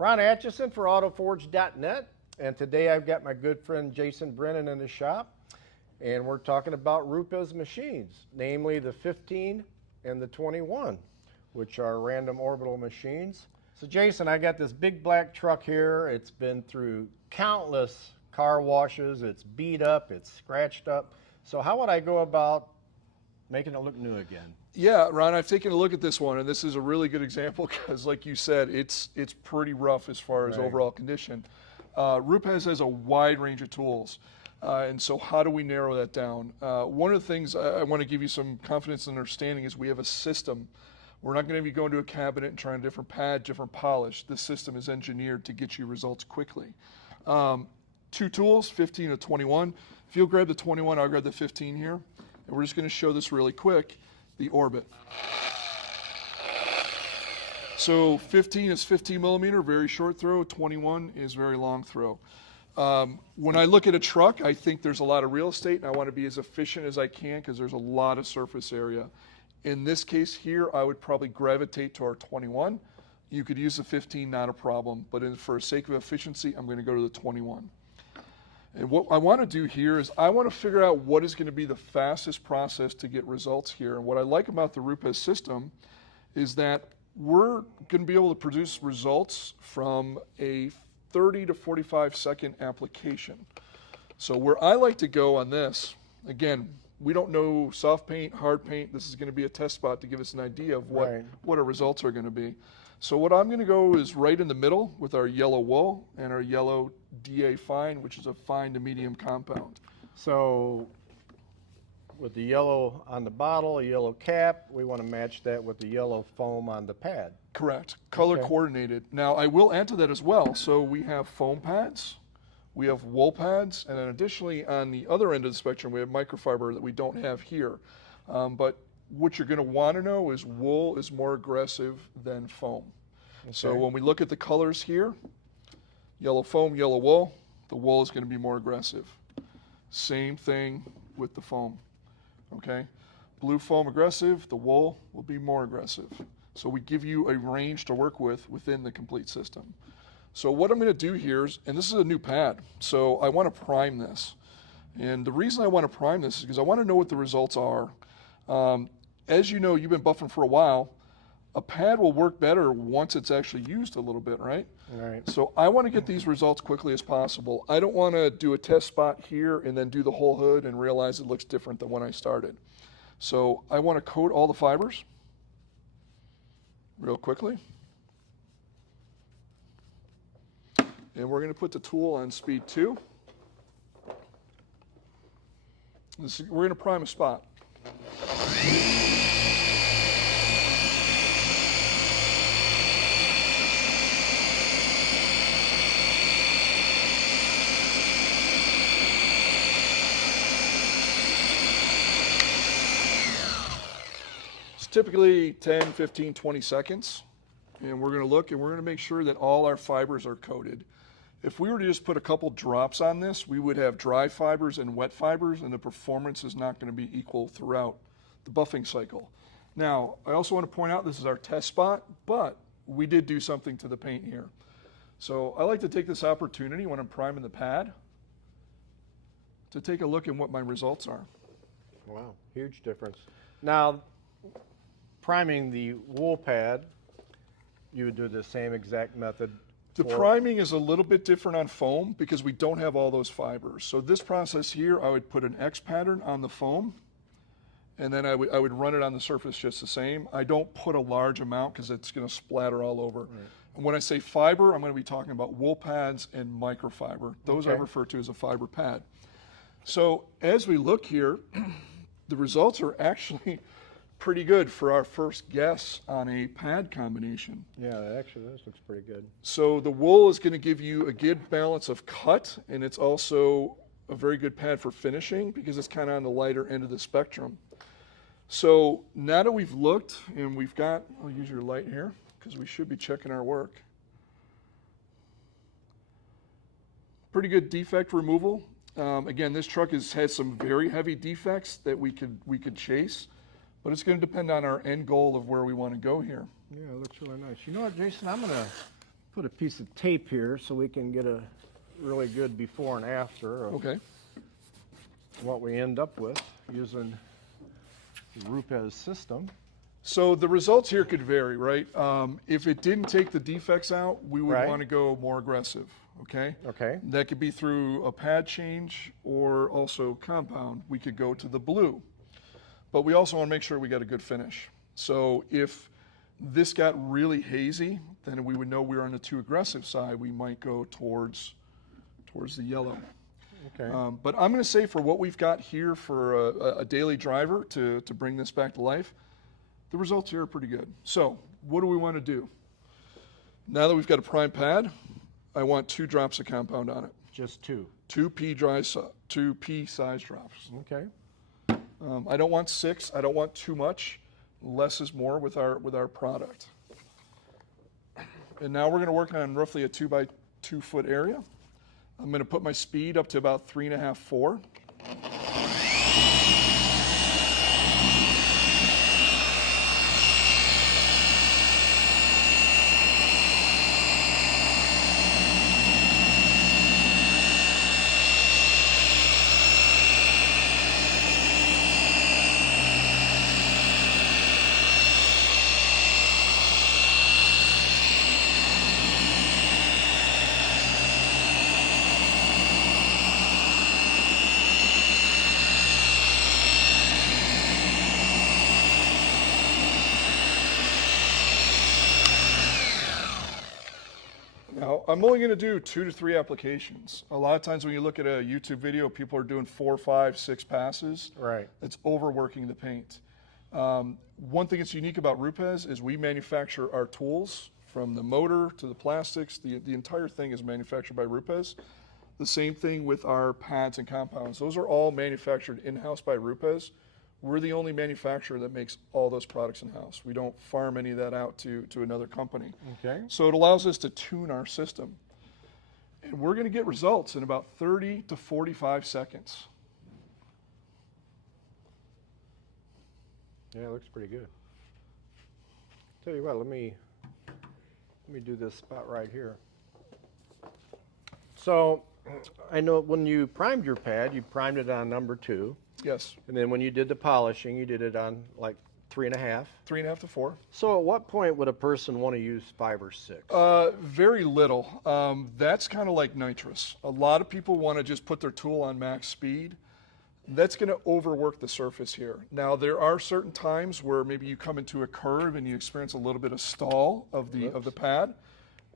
Ron Atchison for AutoForge.net, and today I've got my good friend Jason Brennan in the shop, and we're talking about RUPES machines, namely the 15 and the 21, which are random orbital machines. So Jason, I got this big black truck here. It's been through countless car washes. It's beat up, it's scratched up. So how would I go about making it look new again? Yeah, Ron, I've taken a look at this one, and this is a really good example because, like you said, it's pretty rough as far as overall condition. RUPES has a wide range of tools, and so how do we narrow that down? One of the things I want to give you some confidence and understanding is we have a system. We're not going to be going to a cabinet and trying a different pad, different polish. This system is engineered to get you results quickly. Two tools, 15 and 21. If you'll grab the 21, I'll grab the 15 here, and we're just going to show this really quick. The orbit. So 15 is 15 millimeter, very short throw. 21 is very long throw. When I look at a truck, I think there's a lot of real estate, and I want to be as efficient as I can because there's a lot of surface area. In this case here, I would probably gravitate to our 21. You could use the 15, not a problem, but for the sake of efficiency, I'm going to go to the 21. And what I want to do here is I want to figure out what is going to be the fastest process to get results here. And what I like about the RUPES system is that we're going to be able to produce results from a 30 to 45 second application. So where I like to go on this, again, we don't know soft paint, hard paint. This is going to be a test spot to give us an idea of what our results are going to be. So what I'm going to go is right in the middle with our yellow wool and our yellow DA fine, which is a fine to medium compound. So with the yellow on the bottle, a yellow cap, we want to match that with the yellow foam on the pad. Correct. Color coordinated. Now I will add to that as well. So we have foam pads, we have wool pads, and then additionally on the other end of the spectrum we have microfiber that we don't have here. But what you're going to want to know is wool is more aggressive than foam. So when we look at the colors here, yellow foam, yellow wool, the wool is going to be more aggressive. Same thing with the foam, okay? Blue foam aggressive, the wool will be more aggressive. So we give you a range to work with within the complete system. So what I'm going to do here is, and this is a new pad, so I want to prime this. And the reason I want to prime this is because I want to know what the results are. As you know, you've been buffing for a while. A pad will work better once it's actually used a little bit, right? Right. So I want to get these results quickly as possible. I don't want to do a test spot here and then do the whole hood and realize it looks different than when I started. So I want to coat all the fibers real quickly. And we're going to put the tool on speed 2. We're going to prime a spot. Typically 10, 15, 20 seconds. And we're going to look and we're going to make sure that all our fibers are coated. If we were to just put a couple drops on this, we would have dry fibers and wet fibers, and the performance is not going to be equal throughout the buffing cycle. Now, I also want to point out this is our test spot, but we did do something to the paint here. So I like to take this opportunity when I'm priming the pad to take a look at what my results are. Wow, huge difference. Now, priming the wool pad, you would do the same exact method. The priming is a little bit different on foam because we don't have all those fibers. So this process here, I would put an X pattern on the foam, and then I would run it on the surface just the same. I don't put a large amount because it's going to splatter all over. Right. And when I say fiber, I'm going to be talking about wool pads and microfiber. Those I refer to as a fiber pad. So as we look here, the results are actually pretty good for our first guess on a pad combination. Yeah, actually this looks pretty good. So the wool is going to give you a good balance of cut, and it's also a very good pad for finishing because it's kind of on the lighter end of the spectrum. So now that we've looked and we've got, I'll use your light here because we should be checking our work. Pretty good defect removal. Again, this truck has some very heavy defects that we could chase. But it's going to depend on our end goal of where we want to go here. Yeah, it looks really nice. You know what, Jason? I'm going to put a piece of tape here so we can get a really good before and after of Okay. what we end up with using the RUPES system. So the results here could vary, right? If it didn't take the defects out, we would Right. want to go more aggressive, okay? Okay. That could be through a pad change or also compound. We could go to the blue. But we also want to make sure we got a good finish. So if this got really hazy, then we would know we were on the too aggressive side. We might go towards the yellow. Okay. But I'm going to say for what we've got here for a daily driver to bring this back to life, the results here are pretty good. So what do we want to do? Now that we've got a prime pad, I want 2 drops of compound on it. Just 2. 2 pea size drops. Okay. I don't want 6. I don't want too much. Less is more with our product. And now we're going to work on roughly a 2 by 2 foot area. I'm going to put my speed up to about 3.5, 4. Now, I'm only going to do 2 to 3 applications. A lot of times when you look at a YouTube video, people are doing 4, 5, 6 passes. Right. It's overworking the paint. One thing that's unique about RUPES is we manufacture our tools from the motor to the plastics. The entire thing is manufactured by RUPES. The same thing with our pads and compounds. Those are all manufactured in-house by RUPES. We're the only manufacturer that makes all those products in-house. We don't farm any of that out to another company. Okay. So it allows us to tune our system. And we're going to get results in about 30 to 45 seconds. Yeah, it looks pretty good. Tell you what, let me do this spot right here. So I know when you primed your pad, you primed it on number 2. Yes, And then when you did the polishing, you did it on like 3.5. 3.5 to 4. So at what point would a person want to use 5 or 6? Very little. That's kind of like nitrous. A lot of people want to just put their tool on max speed. That's going to overwork the surface here. Now, there are certain times where maybe you come into a curve and you experience a little bit of stall of the pad,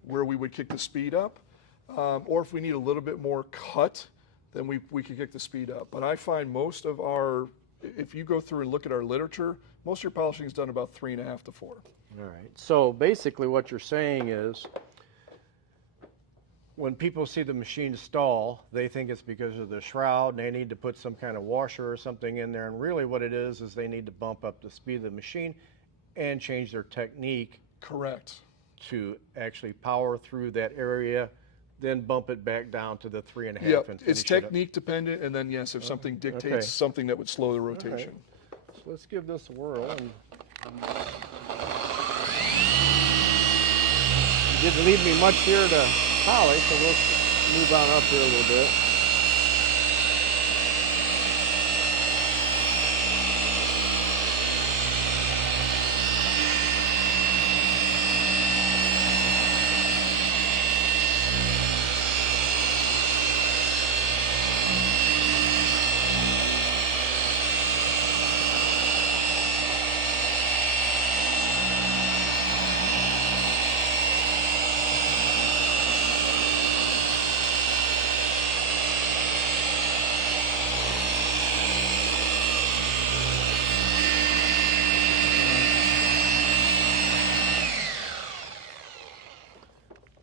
where we would kick the speed up. Or if we need a little bit more cut, then we could kick the speed up. But I find most of our, if you go through and look at our literature, most of your polishing is done about 3.5 to 4. All right. So basically what you're saying is when people see the machine stall, they think it's because of the shroud and they need to put some kind of washer or something in there. And really what it is they need to bump up the speed of the machine and change their technique. Correct. To actually power through that area, then bump it back down to the 3.5. Yep, and it's finish it up. technique dependent, and then yes, if something dictates Okay. something that would slow the rotation. So let's give this a whirl. And you didn't leave me much here to polish, so we'll move on up here a little bit.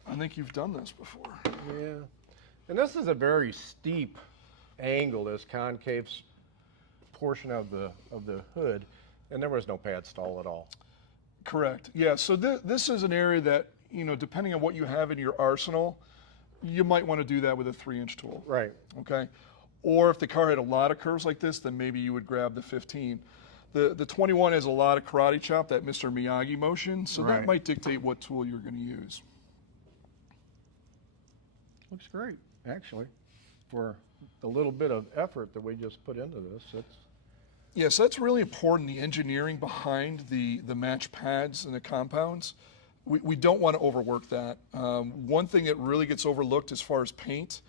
I think you've done this before. Yeah. And this is a very steep angle, this concave portion of the hood, and there was no pad stall at all. Correct. Yeah. So this is an area that, you know, depending on what you have in your arsenal, you might want to do that with a 3-inch tool. Right. Okay. Or if the car had a lot of curves like this, then maybe you would grab the 15. The 21 has a lot of karate chop, that Mr. Miyagi motion, so Right. that might dictate what tool you're going to use. Looks great, actually, for the little bit of effort that we just put into this. Yes, that's really important, the engineering behind the match pads and the compounds. We don't want to overwork that. One thing that really gets overlooked as far as paint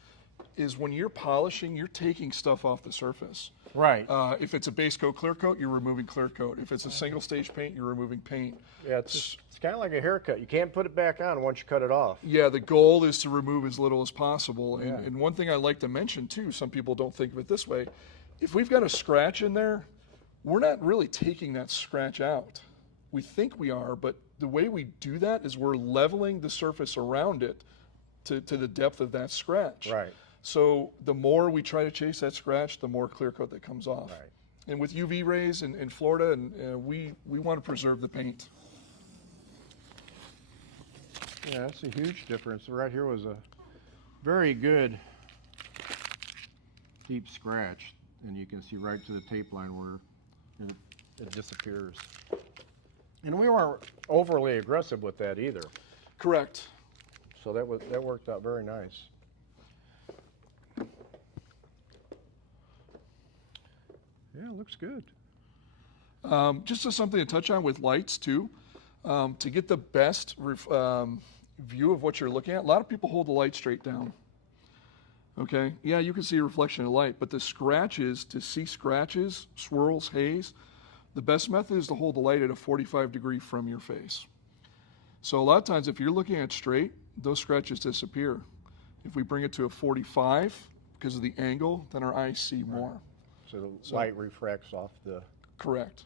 is when you're polishing, you're taking stuff off the surface. Right. If it's a base coat, clear coat, you're removing clear coat. If it's a single stage paint, you're removing paint. Yeah, it's kind of like a haircut. You can't put it back on once you cut it off. Yeah, the goal is to remove as little as possible. Yeah. And one thing I like to mention too, some people don't think of it this way, if we've got a scratch in there, we're not really taking that scratch out. We think we are, but the way we do that is we're leveling the surface around it to the depth of that scratch. Right. So the more we try to chase that scratch, the more clear coat that comes off. Right. And with UV rays in Florida, and we want to preserve the paint. Yeah, that's a huge difference. Right here was a very good deep scratch, and you can see right to the tape line where it disappears. And we weren't overly aggressive with that either, Correct. so that worked out very nice. Yeah, it looks good. Just as something to touch on with lights too, to get the best view of what you're looking at, a lot of people hold the light straight down. Okay, yeah, you can see a reflection of light, but the scratches, to see scratches, swirls, haze, the best method is to hold the light at a 45-degree from your face. So a lot of times if you're looking at straight, those scratches disappear. If we bring it to a 45, because of the angle, then our eyes see more. So the light refracts off the... Correct.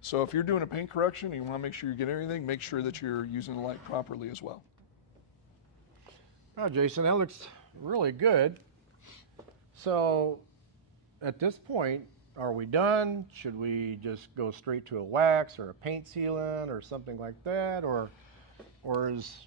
So if you're doing a paint correction and you want to make sure you get everything, make sure that you're using the light properly as well. Oh, Jason, that looks really good. So at this point, are we done? Should we just go straight to a wax or a paint sealant or something like that? Or is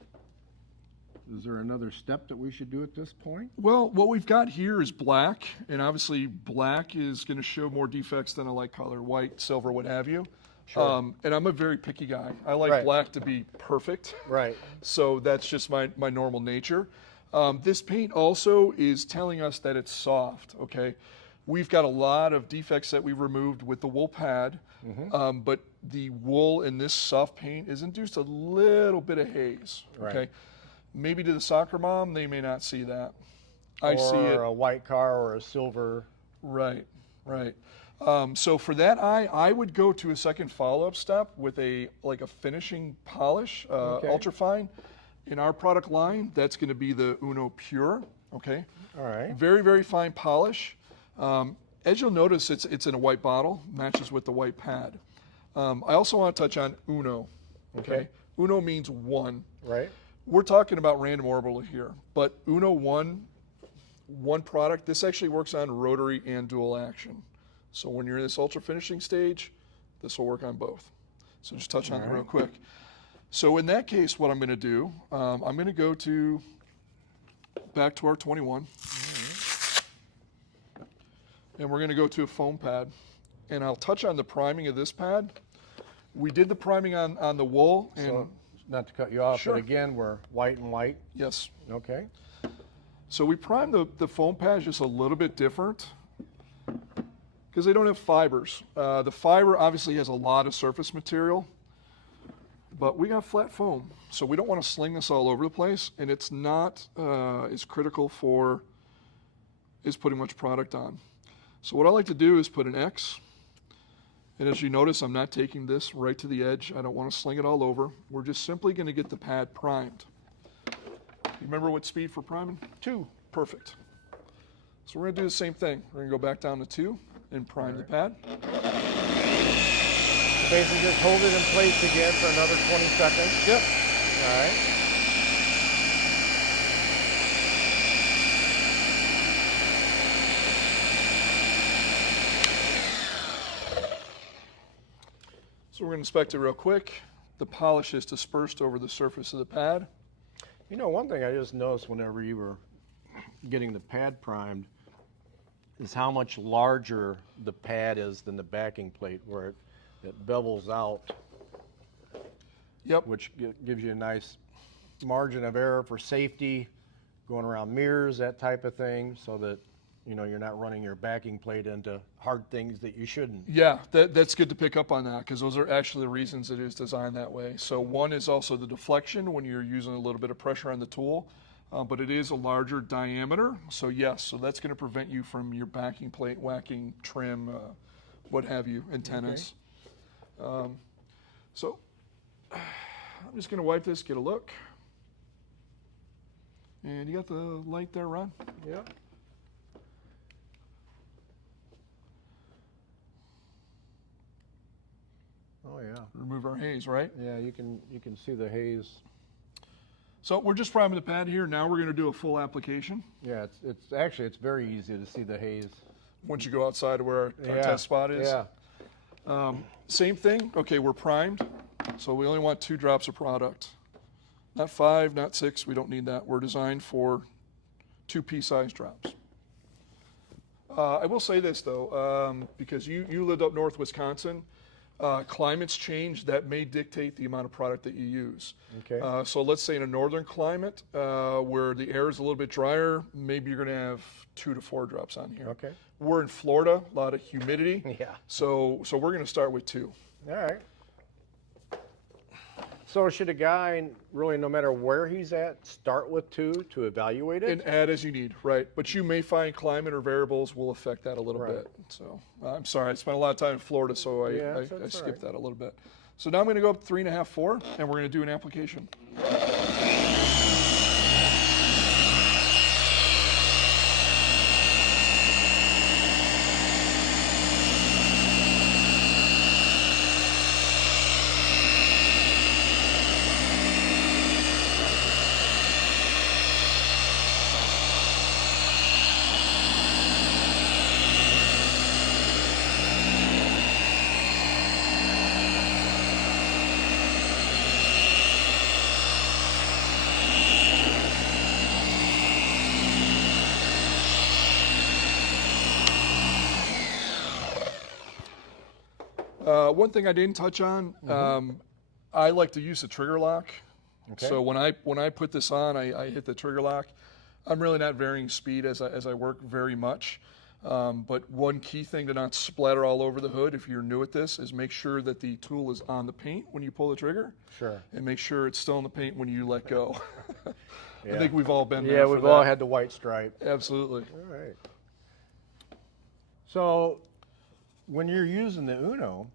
there another step that we should do at this point? Well, what we've got here is black, and obviously black is going to show more defects than a light color, white, silver, what have you. Sure. And I'm a very picky guy. I like Right. black to be perfect. Right. So that's just my normal nature. This paint also is telling us that it's soft, okay? We've got a lot of defects that we removed with the wool pad, but the wool in this soft paint has induced a little bit of haze, okay? Right. Maybe to the soccer mom, they may not see that. I see it. Or a white car or a silver. Right, right. So for that eye, I would go to a second follow-up step with a finishing polish, Okay. ultra fine. In our product line, that's going to be the Uno Pure. Okay. All right. Very, very fine polish. As you'll notice, it's in a white bottle, matches with the white pad. I also want to touch on Uno. Okay. Uno means one. Right. We're talking about random orbital here, but Uno one product. This actually works on rotary and dual action. So when you're in this ultra finishing stage, this will work on both. So just touch on that real quick. So in that case, what I'm going to do, I'm going to go back to our 21, and we're going to go to a foam pad, and I'll touch on the priming of this pad. We did the priming on the wool, and So, not to cut you off, Sure. but again, we're white and white. yes. Okay. So we primed the foam pads just a little bit different because they don't have fibers. The fiber obviously has a lot of surface material, but we got flat foam. So we don't want to sling this all over the place, and it's not as critical for putting much product on. So what I like to do is put an X, and as you notice, I'm not taking this right to the edge. I don't want to sling it all over. We're just simply going to get the pad primed. You remember what speed for priming? 2. Perfect. So we're going to do the same thing. We're going to go back down to 2 and prime the pad. Basically just hold it in place again for another 20 seconds. Yep. All right. So we're going to inspect it real quick. The polish is dispersed over the surface of the pad. You know, one thing I just noticed whenever you were getting the pad primed is how much larger the pad is than the backing plate, where it bevels out, Yep. which gives you a nice margin of error for safety going around mirrors, that type of thing, so that, you know, you're not running your backing plate into hard things that you shouldn't. Yeah, that's good to pick up on that, because those are actually the reasons it is designed that way. So one is also the deflection when you're using a little bit of pressure on the tool, but it is a larger diameter. So yes, so that's going to prevent you from your backing plate whacking, trim, what have you, antennas. Okay. So I'm just going to wipe this, get a look. And you got the light there, Ron? Yeah. Oh yeah. Remove our haze, right? Yeah, you can see the haze. So we're just priming the pad here. Now we're going to do a full application. Yeah, it's actually very easy to see the haze once you go outside of where our test spot is. Yeah. Same thing. Okay, we're primed, so we only want 2 drops of product. Not 5, not 6. We don't need that. We're designed for 2 pea-sized drops. I will say this though, because you lived up north Wisconsin. Climates change, that may dictate the amount of product that you use. Okay. So let's say in a northern climate where the air is a little bit drier, maybe you're going to have 2 to 4 drops on here. Okay. We're in Florida, a lot of humidity. Yeah. So we're going to start with 2. All right. So should a guy, really no matter where he's at, start with 2 to evaluate it? And add as you need, right? But you may find climate or variables will affect that a little bit. So I'm sorry, I spent a lot of time in Florida, so I skipped that a little bit. So now I'm going to go up 3.5, 4, and we're going to do an application. One thing I didn't touch on, I like to use the trigger lock. Okay. So when I put this on, I hit the trigger lock. I'm really not varying speed as I work very much. But one key thing to not splatter all over the hood if you're new at this is make sure that the tool is on the paint when you pull the trigger. Sure. And make sure it's still in the paint when you let go. I think we've all been there. Yeah, we've all had the white stripe. Absolutely. All right. So when you're using the Uno,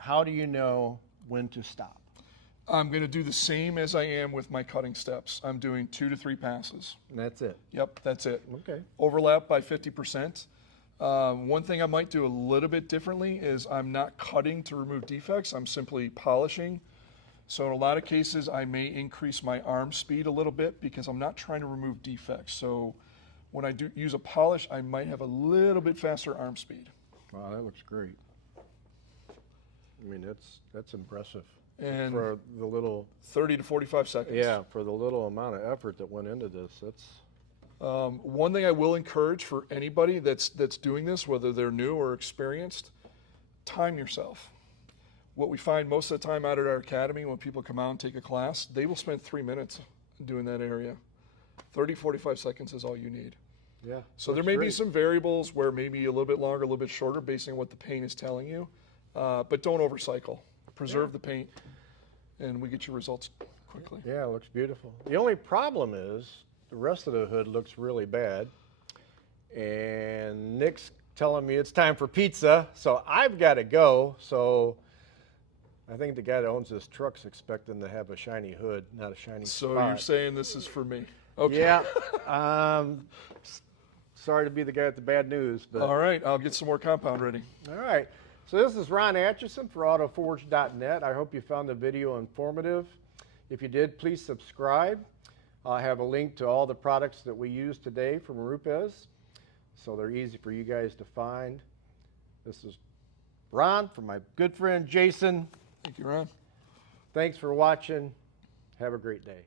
how do you know when to stop? I'm going to do the same as I am with my cutting steps. I'm doing 2 to 3 passes. And that's it? Yep, that's it. Okay. Overlap by 50%. One thing I might do a little bit differently is I'm not cutting to remove defects. I'm simply polishing. So in a lot of cases, I may increase my arm speed a little bit because I'm not trying to remove defects. So when I do use a polish, I might have a little bit faster arm speed. Wow, that looks great. I mean, that's impressive. And for the little 30 to 45 seconds. Yeah, for the little amount of effort that went into this, that's. One thing I will encourage for anybody that's doing this, whether they're new or experienced, time yourself. What we find most of the time out at our academy when people come out and take a class, they will spend 3 minutes doing that area. 30, 45 seconds is all you need. Yeah. So there may be some variables where maybe a little bit longer, a little bit shorter, based on what the paint is telling you. But don't overcycle. Preserve the paint, and we get your results quickly. Yeah, it looks beautiful. The only problem is the rest of the hood looks really bad. And Nick's telling me it's time for pizza, so I've got to go. So I think the guy that owns this truck's expecting to have a shiny hood, not a shiny spot. So you're saying this is for me? Okay. Yeah. Sorry to be the guy with the bad news. But. All right, I'll get some more compound ready. All right. So this is Ron Atchison for AutoForge.net. I hope you found the video informative. If you did, please subscribe. I have a link to all the products that we use today from RUPES, so they're easy for you guys to find. This is Ron from my good friend Jason. Thank you, Ron. Thanks for watching. Have a great day.